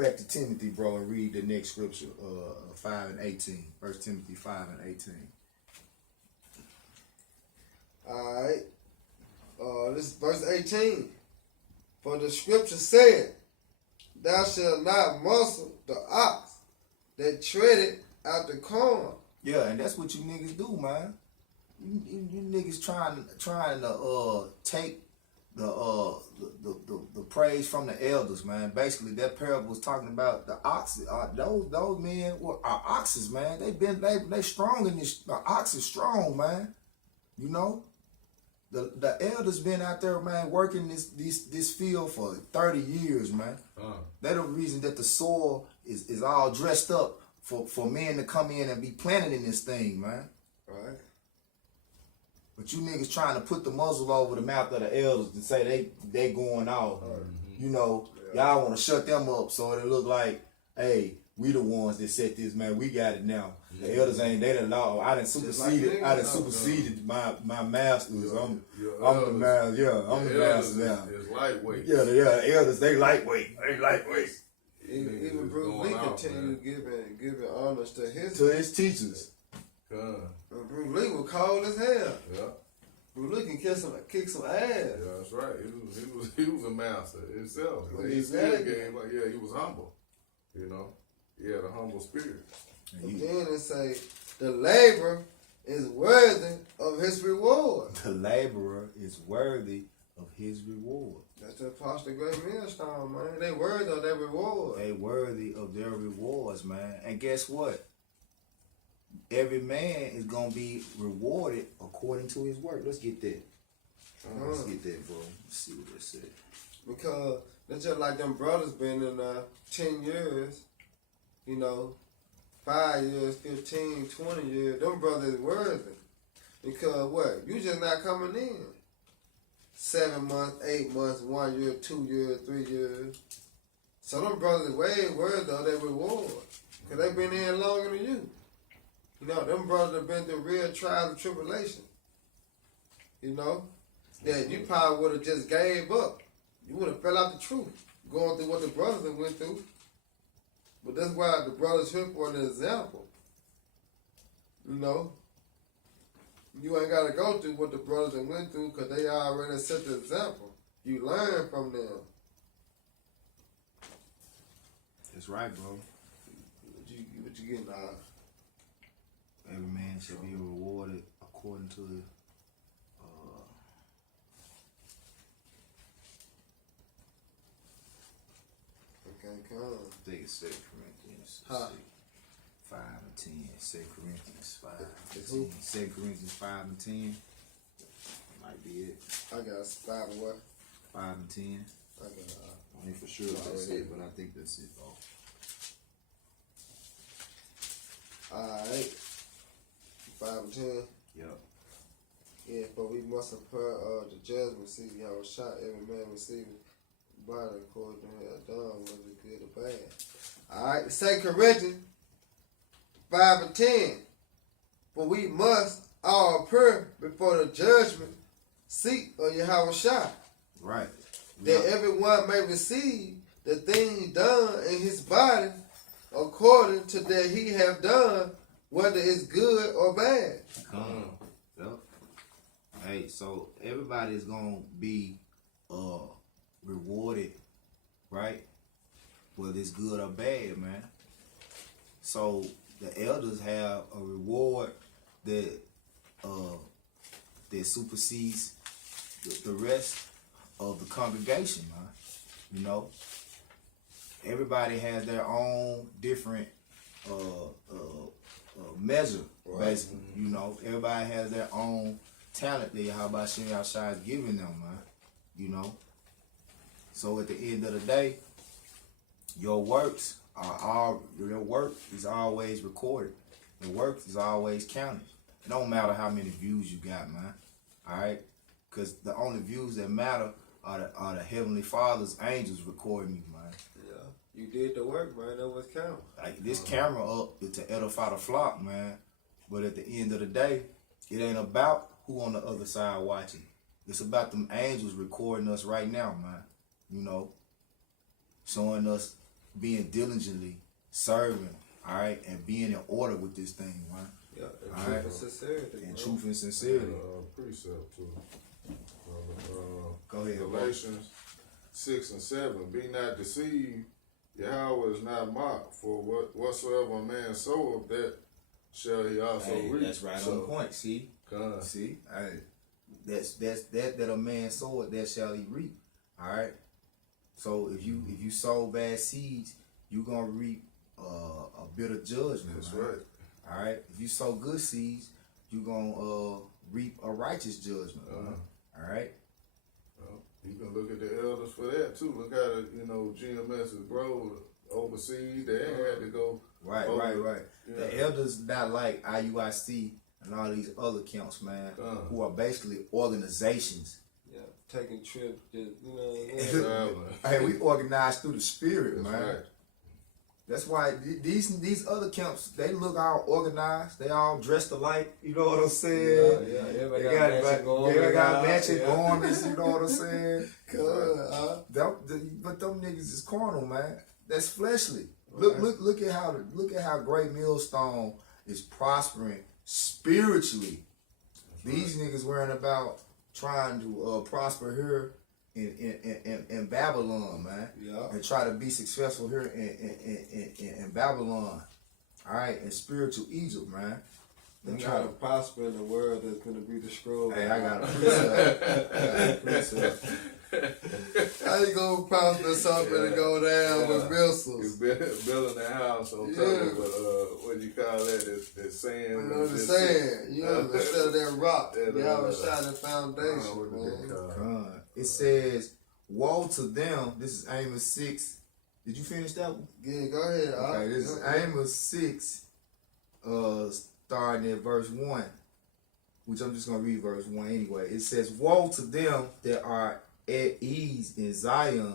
back to Timothy, bro, and read the next scripture, 5 and 18. 1 Timothy 5 and 18. Alright. This is verse 18. For the scripture said, thou shalt not muzzle the ox that treaded out the corn. Yeah, and that's what you niggas do, man. You niggas trying to take the praise from the elders, man. Basically, that parable was talking about the oxen. Those men are oxes, man. They strong in this. The ox is strong, man. You know, the elders been out there, man, working this field for 30 years, man. They're the reason that the soil is all dressed up for men to come in and be planted in this thing, man. Right. But you niggas trying to put the muzzle over the mouth of the elders and say they going off. You know, y'all want to shut them up so it look like, hey, we the ones that set this, man. We got it now. The elders ain't they the law. I done superseded. My masters. I'm the master. Yeah, I'm the master now. It's lightweight. Yeah, the elders they lightweight. Even Bruce Lee continue giving honors to his teachers. Bruce Lee was cold as hell. Yeah. Bruce Lee can kick some ass. Yeah, that's right. He was a master himself. He still gave, but yeah, he was humble. You know, he had a humble spirit. And then it say the labor is worthy of his reward. The laborer is worthy of his reward. That's the Apostle Great Millstone, man. They worthy of their reward. They worthy of their rewards, man. And guess what? Every man is gonna be rewarded according to his work. Let's get that. Let's get that, bro. Let's see what they said. Because that's just like them brothers been in 10 years, you know, 5 years, 15, 20 years. Them brothers worthy. Because what? You just not coming in. 7 months, 8 months, 1 year, 2 years, 3 years. So them brothers way worthy of their reward. Because they been in longer than you. You know, them brothers have been through real trials and tribulation. You know? That you probably would have just gave up. You would have fell out the truth. Going through what the brothers have went through. But that's why the brothers here for an example. You know? You ain't got to go through what the brothers have went through because they already set the example. You learn from them. That's right, bro. What you getting out? Every man shall be rewarded according to the I think it's 2 Corinthians 5 and 10. 2 Corinthians 5 and 10. 2 Corinthians 5 and 10. Might be it. I got 5 and what? 5 and 10. I ain't for sure if that's it, but I think that's it, bro. Alright. 5 and 10. Yep. Yeah, but we must prepare the judgment seat. Y'all shot every man receiving body according to his done, whether good or bad. Alright, 2 Corinthians 5 and 10. For we must all appear before the judgment seat of Yahweh Shah. Right. That everyone may receive the thing done in his body according to that he have done, whether it's good or bad. Yep. Hey, so everybody is gonna be rewarded, right? Whether it's good or bad, man. So the elders have a reward that supersedes the rest of the congregation, man. You know, everybody has their own different measure, basically. You know, everybody has their own talent that Yahweh Shem Yahshua is giving them, man. You know. So at the end of the day, your work is always recorded. Your work is always counted. It don't matter how many views you got, man. Alright? Because the only views that matter are the Heavenly Father's angels recording you, man. Yeah. You did the work, man. That was count. Like this camera up to edify the flock, man. But at the end of the day, it ain't about who on the other side watching. It's about them angels recording us right now, man. You know, showing us being diligently serving, all right, and being in order with this thing, man. Yeah, and All truth right. and sincerity. And bro. truth and sincerity. Precept too. Go ahead, bro. Galatians 6 and 7. Be not deceived. Yahweh is not mocked. For whatsoever a man soweth, that shall he also Hey, reap. that's right So, on point. See, God. see, hey, that's that a man soweth, that shall he reap. All right. So if you sow bad seeds, you gonna reap a bitter judgment. That's man. right. All right. If you sow good seeds, you gonna reap a righteous judgment. man. All right. Well, you can look at the elders for that too. Look at it, GMS's bro overseas. They ain't had to go. Right. Yeah. The elders not like IUIC and all these other camps, man, Uh-huh. who are basically organizations. Yeah, taking trips, just, you know what I mean? Hey, we organize through the spirit, That's man. right. That's why these other camps, they look all organized. They all dressed alike. You know what I'm saying? Yeah, They everybody got matching garments. they got matching Yeah. garments. You know what I'm saying? Good, But them niggas is carnal, man. That's fleshly. Right. Look at how Great Millstone is prospering spiritually. These niggas worrying about trying to prosper here in Babylon, man. Yeah. And try to be successful here in Babylon. All right, in spiritual Egypt, man. They Them try to try prosper in the world that's going to be destroyed. Hey, I got a precept. I got a precept. How you gonna prosper something and go down with You missiles? building the house on top Yeah. of what you call that? The sand. You know what I'm saying? You know, instead of that rock, That, you have a uh, shot at what foundation, is man. it called? God. It says, woe to them. This is Amos 6. Did you finish that one? Yeah, go ahead. Okay, this is Amos 6, starting at verse 1, which I'm just going to read verse 1 anyway. It says, woe to them that are at ease in Zion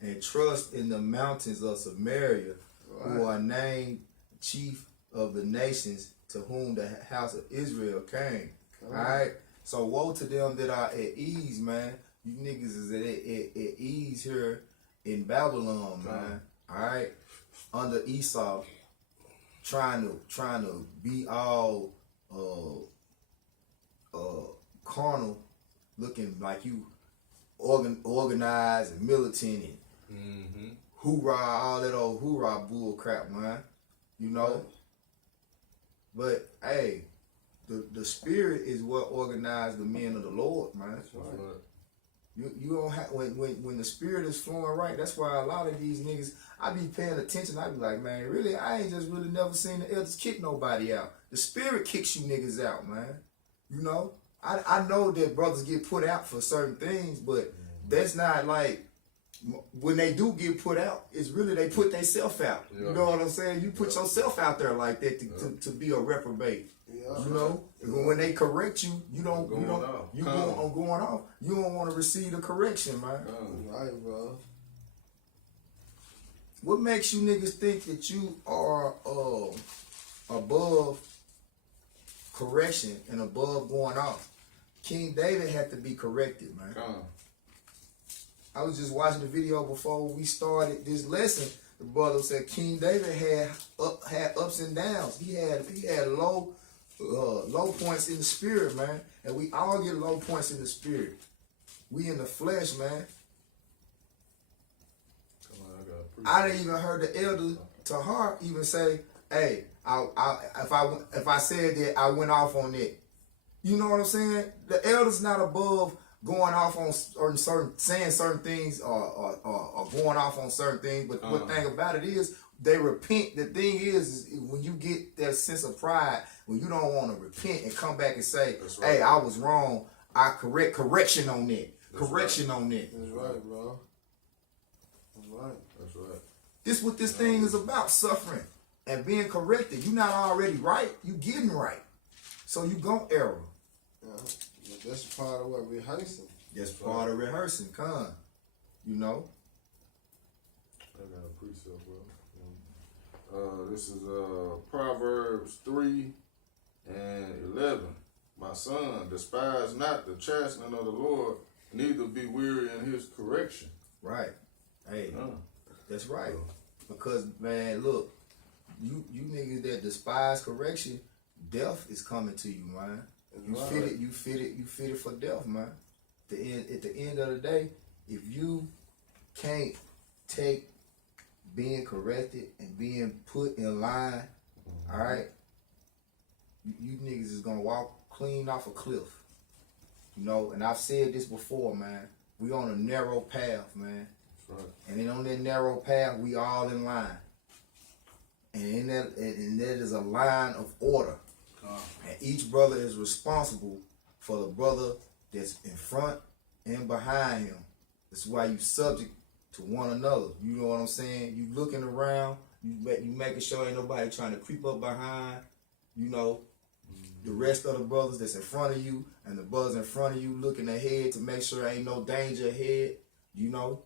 and trust in the mountains of Samaria, who are named chief of the nations to whom the house of Israel came. Alright? So woe to them that are at ease, man. You niggas is at ease here in Babylon, man. Alright? Under Esau, trying to be all carnal, looking like you organized and militant and hoorah, all that old hoorah bull crap, man. You know? But hey, the spirit is what organized the men of the Lord, man. That's right. You don't have when the spirit is flowing right. That's why a lot of these niggas, I be paying attention. I be like, man, really, I ain't just really never seen the elders kick nobody out. The spirit kicks you niggas out, man. You know, I know that brothers get put out for certain things, but that's not like when they do get put out. It's really they put themselves out. Yeah. You know what I'm saying? You put yourself out there like that to be a reprobate. Yeah. You know, when they correct you, going off. You don't want to receive the correction, man. Right, bro. What makes you niggas think that you are above correction and above going off? King David had to be corrected, man. I was just watching the video before we started this lesson. The brother said King David had ups and downs. He had low points in the spirit, man. And we all get low points in the spirit. We in the flesh, man. I didn't even heard the elder Tahar even say, "Hey, if I said that, I went off on it." You know what I'm saying? The elder's not above going off on saying certain things or going off on certain things. But one thing about it is they repent. The thing is when you get that sense of pride, when you don't want to repent and come back and say, "Hey, I was wrong. I correction on that. Correction on that." That's right, bro. That's right. That's right. This what this thing is about, suffering and being corrected. You're not already right. You getting right. So you gon' error. Yeah. But that's part of what rehearsing. That's part of rehearsing, you know. I got a precept, bro. This is Proverbs 3 and 11. My son, despise not the chastening of the Lord, neither be weary in his correction. Right. Hey, that's right. Because man, look, you niggas that despise correction, death is coming to you, man. You Right. fit it for death, man. At the end of the day, if you can't take being corrected and being put in line, all right, you niggas is gonna walk clean off a cliff. You know, and I've said this before, man. We on a narrow path, man. That's right. And then on that narrow path, we all in line. And that is a line of order. And each brother is responsible for the brother that's in front and behind him. That's why you subject to one another. You know what I'm saying? You looking around, you making sure ain't nobody trying to creep up behind, you know, the rest of the brothers that's in front of you, and the brothers in front of you looking ahead to make sure ain't no danger ahead, you know.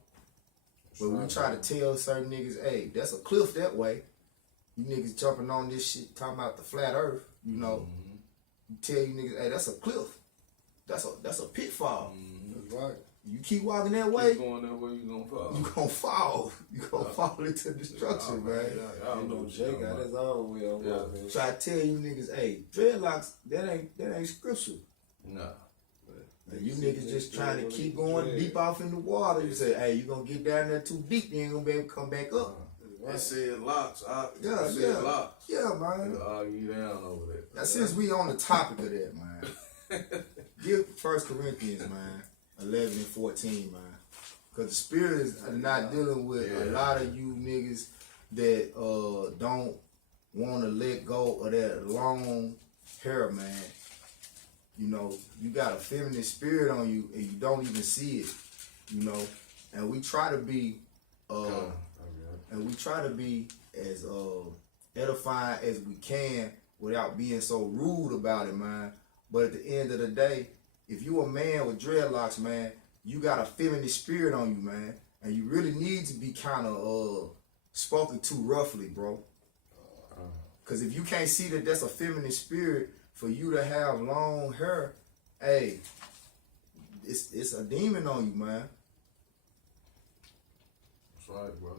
But we try to tell certain niggas, hey, that's a cliff that way. You niggas jumping on this shit, talking about the flat earth, you know. You tell you niggas, hey, that's a cliff. That's a pitfall. That's right. You keep walking that way, Keep going that way, you gonna fall. you gonna fall. You gonna fall into destruction, man. Y'all You know, what Jay you're got talking his own way of Yeah. walking. Try to tell you niggas, hey, dreadlocks, that ain't scripture. about. Nah. And you niggas just trying to keep going deep off in the water. You say, hey, you gonna get down there too deep, you ain't gonna be able to come back up. It said locks. Yeah, It said yeah. locks. Yeah, man. They'll argue you down over that. Now, since we on the topic of that, man, give 1 Corinthians, man, 11 and 14, man. Because the spirit is not dealing with a lot of you niggas that don't want to let go of that long hair, man. You know, you got a feminine spirit on you and you don't even see it, you know. And we try to be as edifying as we can without being so rude about it, man. But at the end of the day, if you a man with dreadlocks, man, you got a feminine spirit on you, man. And you really need to be kind of spoken to roughly, bro. Because if you can't see that that's a feminine spirit for you to have long hair, hey, it's a demon on you, man. That's right, bro.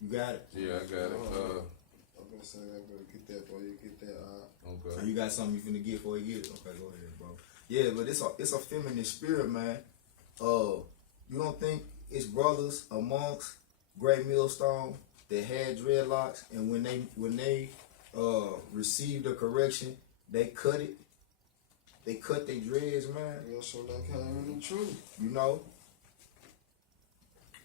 You got it. Yeah, I got it. I'm gonna say that, but get that before you get that. So Okay. you got something you finna get before you get it? Okay, go ahead, bro. Yeah, but it's a feminine spirit, man. You don't think it's brothers amongst Great Millstone that had dreadlocks, and when they received a correction, they cut it. They cut their dreads, man. Real so that came in the truth. You know.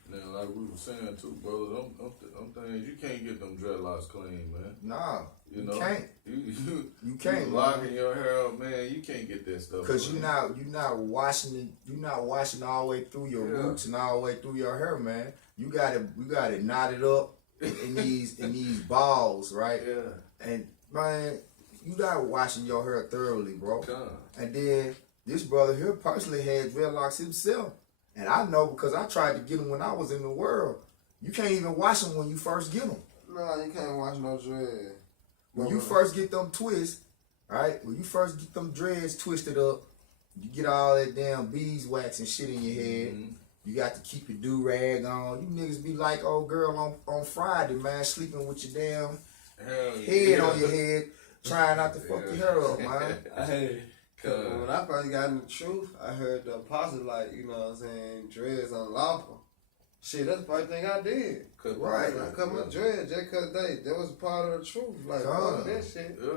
Now, like we were saying too, brother, them things, you can't get them dreadlocks clean, man. Nah, You you know, can't. You can't, locking your hair up, man. You can't get that stuff. Cause clean. you're not washing all the way through your roots and all the way through your hair, man. You got it knotted up in these balls, right? Yeah. And man, you not washing your hair thoroughly, bro. Come. And then this brother here personally had dreadlocks himself, and I know because I tried to get them when I was in the world. You can't even wash them when you first get them. Nah, you can't wash no dread. When you first get them twists, right? When you first get them dreads twisted up, you get all that damn beeswax and shit in your head. Mhm. You got to keep your do-rag on. You niggas be like old girl on Friday, man, sleeping with your damn Hell head yeah. on your head, trying not to fuck your hair up, man. Hey, Cause- when I first got in the truth, I heard the apostle like, you know what I'm saying, dreads unlawful. Shit, that's the first thing I did. Cut Right. I cut my dreads just cause that was part of the truth. Like, God. fuck that shit. Yeah.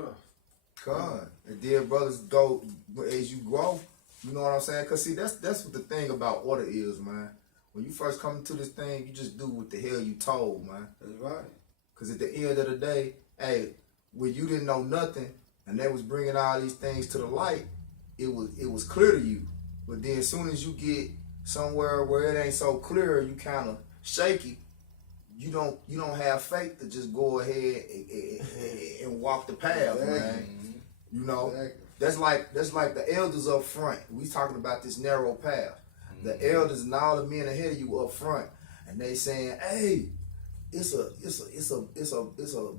God. And then brothers go as you grow. You know what I'm saying? Cause see, that's what the thing about order is, man. When you first come into this thing, you just do what the hell you told, man. That's right. Cause at the end of the day, hey, when you didn't know nothing and they was bringing all these things to the light, it was clear to you. But then as soon as you get somewhere where it ain't so clear, you kind of shaky. You don't have faith to just go ahead and walk the path, man. Exactly. You know. Exactly. That's like the elders up front. We talking about this narrow path. The elders and all the men ahead of you up front, and they saying, "Hey, it's a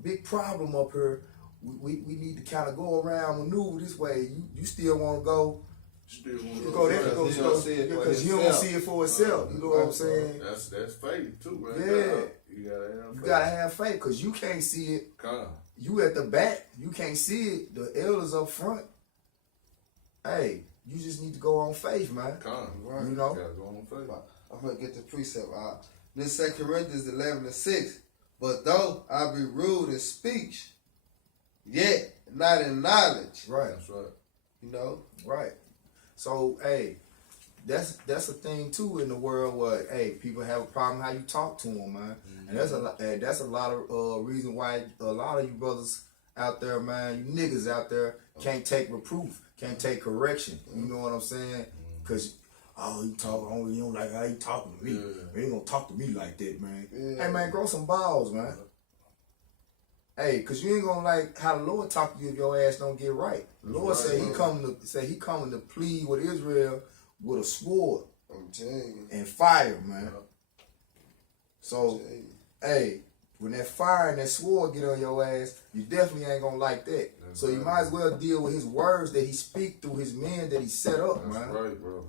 big problem up here. We need to kind of go around, maneuver this way. You still want to go Still want You go there Because because he don't see it for because you don't himself. see it for itself. You know what I'm saying? That's faith too, right? Yeah. there. You gotta have faith. You gotta have faith because you can't see it. Come. You at the back, you can't see it. The elders up front. Hey, you just need to go on faith, man. Come. Right. You know? Gotta go on faith. I'm gonna get the precept out. This 2 Corinthians 11:6. But though I be rude in speech, yet not in knowledge. Right, That's right. You know? right. So, hey, that's a thing too in the world where hey people have a problem how you talk to them, man. And that's a lot of reason why a lot of you brothers out there, man, you niggas out there can't take reproof, can't take correction. You know what I'm saying? Cause he talk only you don't like how he talking to me. Yeah. He ain't gonna talk to me like that, man. Yeah. Hey man, grow some balls, man. Hey, cause you ain't gonna like how the Lord talk to you if your ass don't get right. The Lord Right, say bro. he coming to plead with Israel with a sword I'm telling you. and fire, man. Yeah. So, hey, when that fire and that sword get on your ass, you definitely ain't gonna like that. That's So you right. might as well deal with his words that he speak through his men that he set up, That's man. right, brother.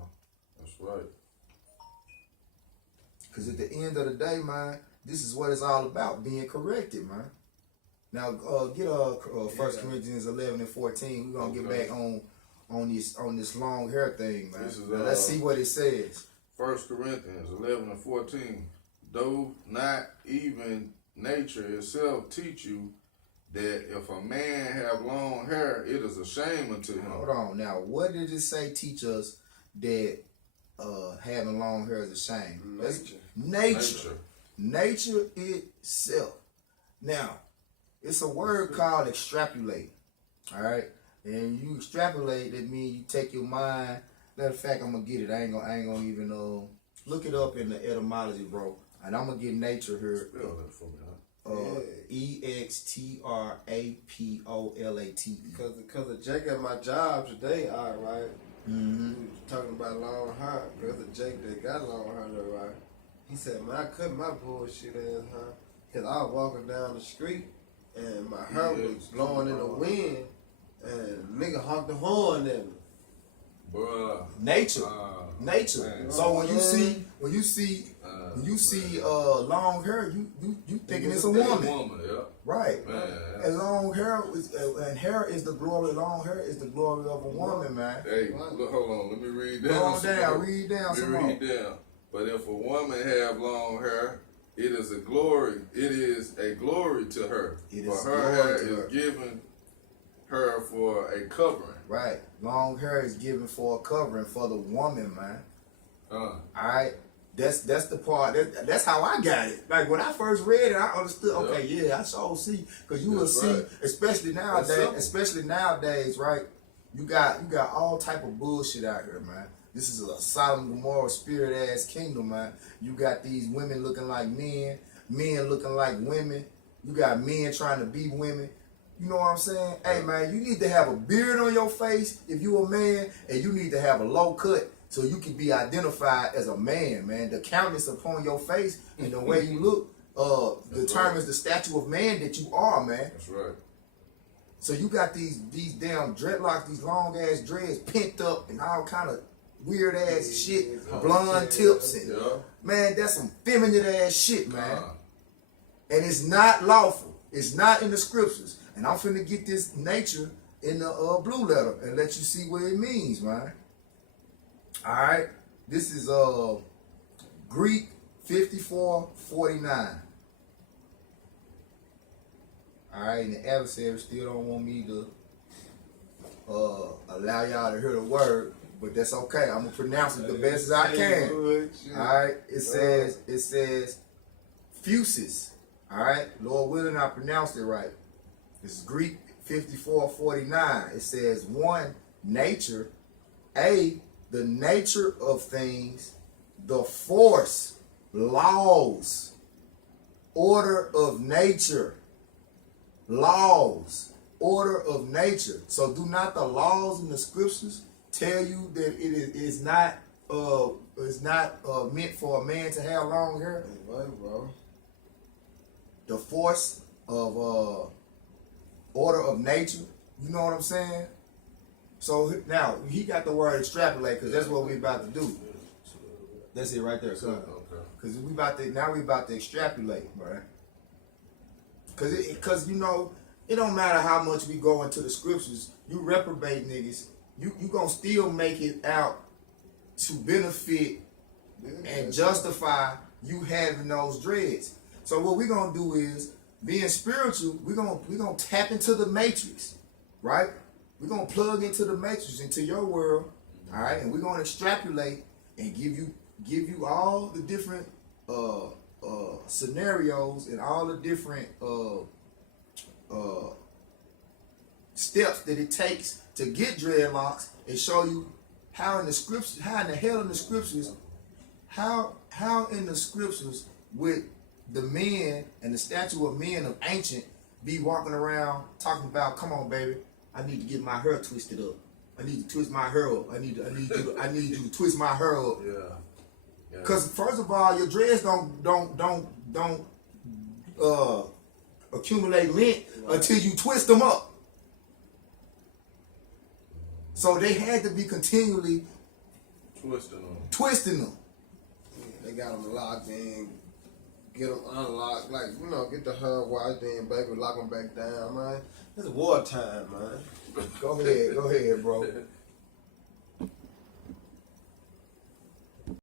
That's right. Cause at the end of the day, man, this is what it's all about, being corrected, man. Now, get 1 Corinthians 11:14. We're gonna get Okay. back on this long hair thing, man. This is, Now, let's see what it says. 1 Corinthians 11:14. Though not even nature itself teach you that if a man have long hair, it is a shame unto him. Hold on. Now, what did it say? Teach us that having long hair is a shame. That's Nature. Nature itself. Now, it's a word called extrapolate. All right, and you extrapolate. That means you take your mind. Matter of fact, I'm gonna get it. I ain't gonna even look it up in the etymology, bro. And I'm gonna get nature here. Spell that for me, huh? EXTRAPOLATE. Because of Jake at my job today, all right. Mm-hmm. We was talking about long hair. Because of Jake that got long hair, though, right? He said, man, I cut my bullshit ass, huh? Because I was walking down the street and my hair was blowing in the wind and nigga honked the horn at me. Bruh. Nature. Nature. Man. So when you see long hair, you thinking it's a woman, Yeah. right? Man. And long hair and hair is the glory. Long hair is the glory of a woman, man. Hey, look, hold on. Let me read down. Go on some down, more. read down Let some me more. read down. But if a woman have long hair, it is a glory. It is a glory to her. It for is her glory hair to her. is given her for a covering. Right. Long hair is given for a covering for the woman, man. All right. That's the part. That's how I got it. Like when I first read it, I understood. Okay, yeah, I sure see. Cause you will That's see, right. especially nowadays, right? You got all type of bullshit out here, man. This is a Sodom and Gomorrah spirit ass kingdom, man. You got these women looking like men looking like women. You got men trying to be women. You know what I'm saying? Hey, man, you need to have a beard on your face if you a man, and you need to have a low cut so you can be identified as a man, man. The countenance upon your face and the way you look determines the stature of man that you are, man. That's right. So you got these damn dreadlocks, these long ass dreads pent up and all kind of weird ass shit, blonde tips, and Yeah. man, that's some feminine ass shit, man. And it's not lawful. It's not in the scriptures. And I'm finna get this nature in the blue letter and let you see what it means, man. All right. This is Greek 5449. All right, and the adversary still don't want me to allow y'all to hear the word, but that's okay. I'm gonna pronounce it the best as I can. All right. It says fusis. All right. Lord willing, I pronounced it right. It's Greek 5449. It says 1, nature. A, the nature of things. The force, laws, order of nature. Laws, order of nature. So do not the laws in the scriptures tell you that it is not meant for a man to have long hair? Right, bro. The force of order of nature. You know what I'm saying? So now he got the word extrapolate because that's what we about to do. That's it right there, cuz. Okay. Cause we about to extrapolate, right? Cause you know, it don't matter how much we go into the scriptures, you reprobate niggas, you gonna still make it out to benefit and justify you having those dreads. So what we gonna do is, being spiritual, we gonna tap into the matrix, right? We're gonna plug into the matrix, into your world, all right, and we're gonna extrapolate and give you all the different scenarios and all the different steps that it takes to get dreadlocks, and show you how in the scriptures, how in the hell in the scriptures, how in the scriptures would the men and the statue of men of ancient be walking around talking about, come on baby, I need to get my hair twisted up. I need to twist my hair up. I need you to twist my hair up. Yeah. Cause first of all, your dreads don't accumulate lint until you twist them up. So they had to be continually twisting them. They got them locked in, get them unlocked, like, you know, get the hair washed in, baby, lock them back down, man. It's wartime, man. Go ahead, bro.